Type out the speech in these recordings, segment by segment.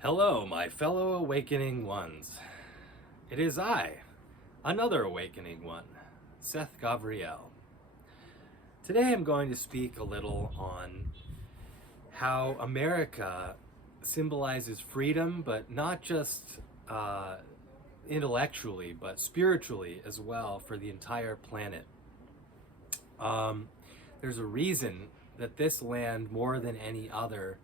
Hello, my fellow awakening ones. It is I, another awakening one, Seth Gabriel. Today I'm going to speak a little on how America symbolizes freedom, but not just intellectually, but spiritually as well for the entire planet. There's a reason that this land, more than any other,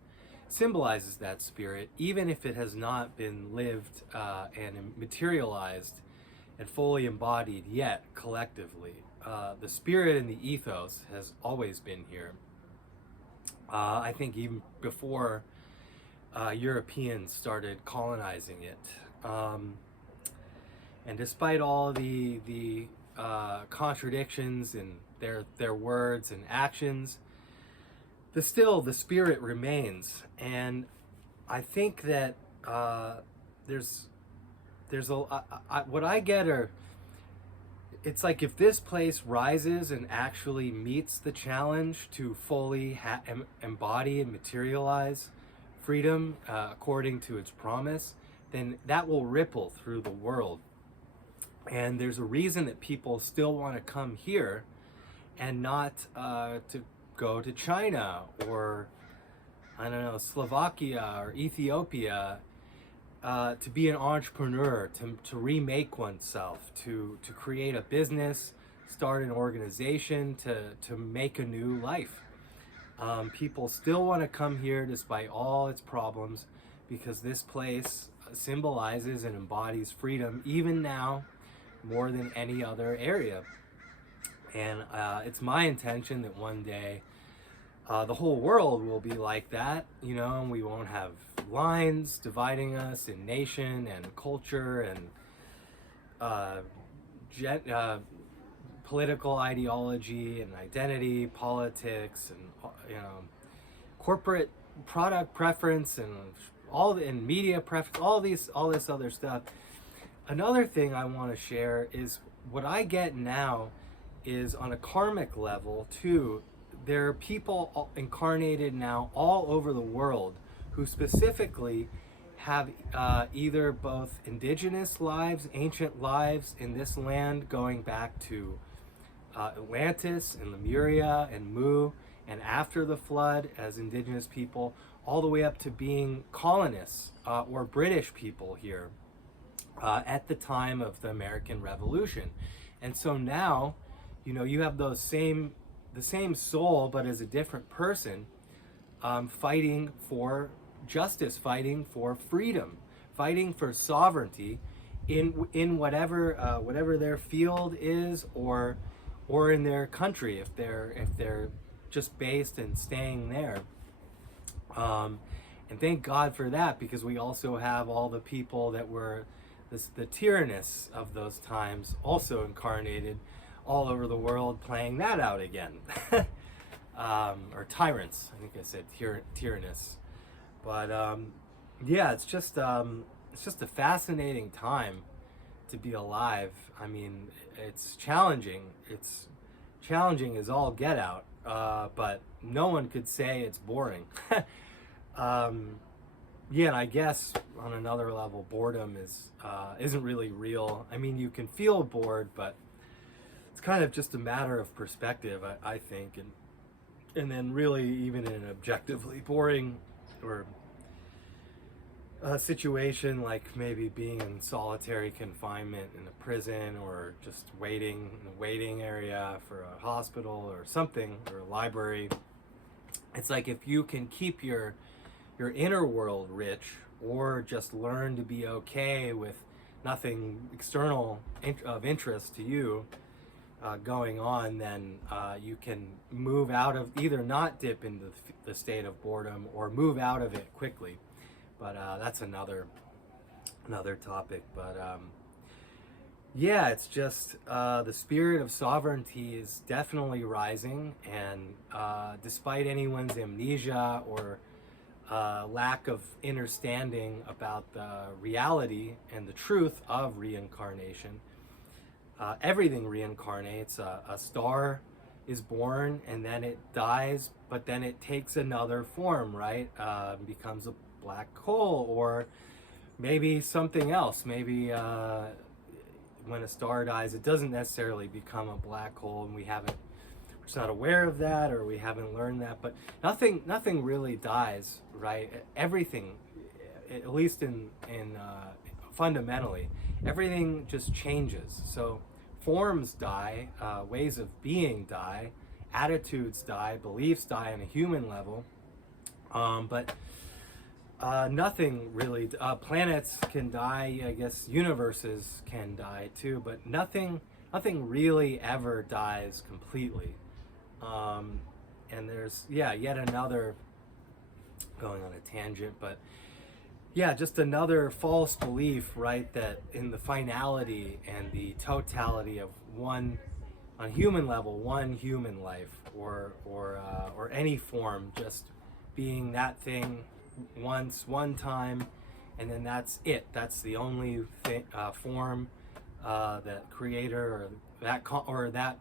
symbolizes that spirit, even if it has not been lived and materialized and fully embodied yet collectively. The spirit and the ethos has always been here. I think even before Europeans started colonizing it. And despite all the contradictions in their words and actions, the spirit remains. And I think that there's what I get are, it's like if this place rises and actually meets the challenge to fully embody and materialize freedom according to its promise, then that will ripple through the world. And there's a reason that people still want to come here and not to go to China or, I don't know, Slovakia or Ethiopia to be an entrepreneur, to remake oneself, to create a business, start an organization, to make a new life. People still want to come here despite all its problems because this place symbolizes and embodies freedom even now more than any other area. And it's my intention that one day the whole world will be like that, and we won't have lines dividing us in nation and culture and political ideology and identity, politics, and corporate product preference and and media preference, all this other stuff. Another thing I want to share is what I get now is on a karmic level too. There are people incarnated now all over the world who specifically have either both indigenous lives, ancient lives in this land going back to Atlantis and Lemuria and Mu, and after the flood as indigenous people, all the way up to being colonists or British people here at the time of the American Revolution. And so now, you have the same soul, but as a different person, fighting for justice, fighting for freedom, fighting for sovereignty in whatever their field is, or in their country if they're just based and staying there. And thank God for that, because we also have all the people that were the tyrannists of those times also incarnated all over the world playing that out again. Or tyrants, I think I said tyrannists. But yeah, it's just a fascinating time to be alive. I mean, it's challenging. It's challenging as all get out, but no one could say it's boring. Yeah, and I guess on another level, boredom isn't really real. I mean, you can feel bored, but it's kind of just a matter of perspective, I think. And then really, even in an objectively boring or a situation like maybe being in solitary confinement in a prison, or just waiting in a waiting area for a hospital or something, or a library, it's like if you can keep your inner world rich, or just learn to be okay with nothing external of interest to you going on, then you can move out of, either not dip into the state of boredom or move out of it quickly. But that's another topic. But yeah, it's just the spirit of sovereignty is definitely rising, and despite anyone's amnesia or lack of understanding about the reality and the truth of reincarnation, everything reincarnates. A star is born and then it dies, but then it takes another form, right? Becomes a black hole, or maybe something else. Maybe when a star dies, it doesn't necessarily become a black hole, and we're just not aware of that, or we haven't learned that. But nothing really dies, right? Everything, at least in fundamentally, everything just changes. So forms die, ways of being die, attitudes die, beliefs die on a human level, but nothing really. Planets can die, I guess. Universes can die too, but nothing really ever dies completely. And there's yet another, going on a tangent, but just another false belief, right, that in the finality and the totality of one, on human level, one human life, or any form, just being that thing once, one time, and then that's it. That's the only form that creator or that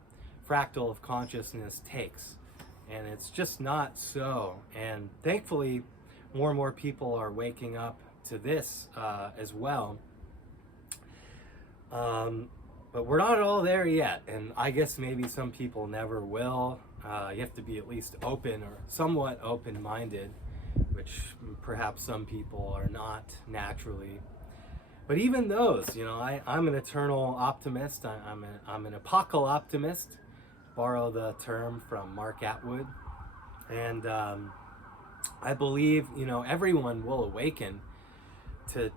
fractal of consciousness takes. And it's just not so. And thankfully, more and more people are waking up to this as well. But we're not all there yet, and I guess maybe some people never will. You have to be at least open or somewhat open-minded, which perhaps some people are not naturally. But even those, I'm an eternal optimist. I'm an apocalyptimist, borrow the term from Mark Atwood, and I believe everyone will awaken to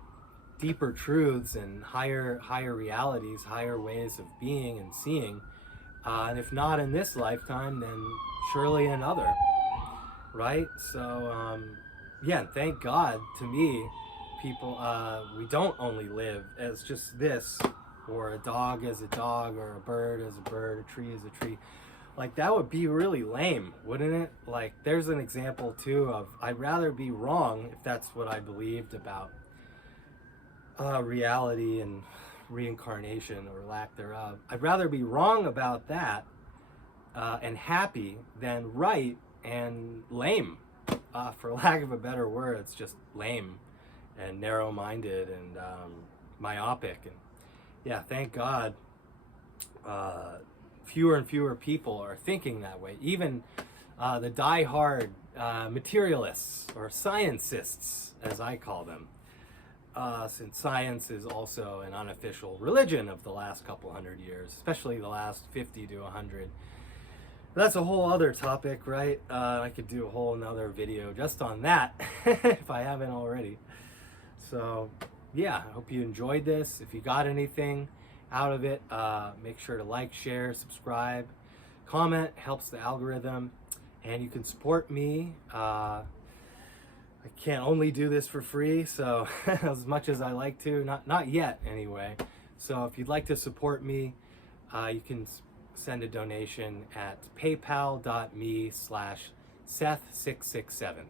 deeper truths and higher realities, higher ways of being and seeing, and if not in this lifetime, then surely another, right? So thank God, to me, people, we don't only live as just this, or a dog as a dog, or a bird as a bird, a tree as a tree. Like, that would be really lame, wouldn't it? Like, there's an example too of, I'd rather be wrong, if that's what I believed about reality and reincarnation or lack thereof. I'd rather be wrong about that and happy than right and lame, for lack of a better word. It's just lame and narrow-minded and myopic. And thank God fewer and fewer people are thinking that way. Even the die-hard materialists, or scientists, as I call them, since science is also an unofficial religion of the last couple hundred years, especially the last 50 to 100. That's a whole other topic, right? I could do a whole another video just on that if I haven't already. So I hope you enjoyed this. If you got anything out of it, make sure to like, share, subscribe, comment. Helps the algorithm, and you can support me. I can't only do this for free, so as much as I like to, not yet anyway. So if you'd like to support me, you can send a donation at paypal.me/Seth667.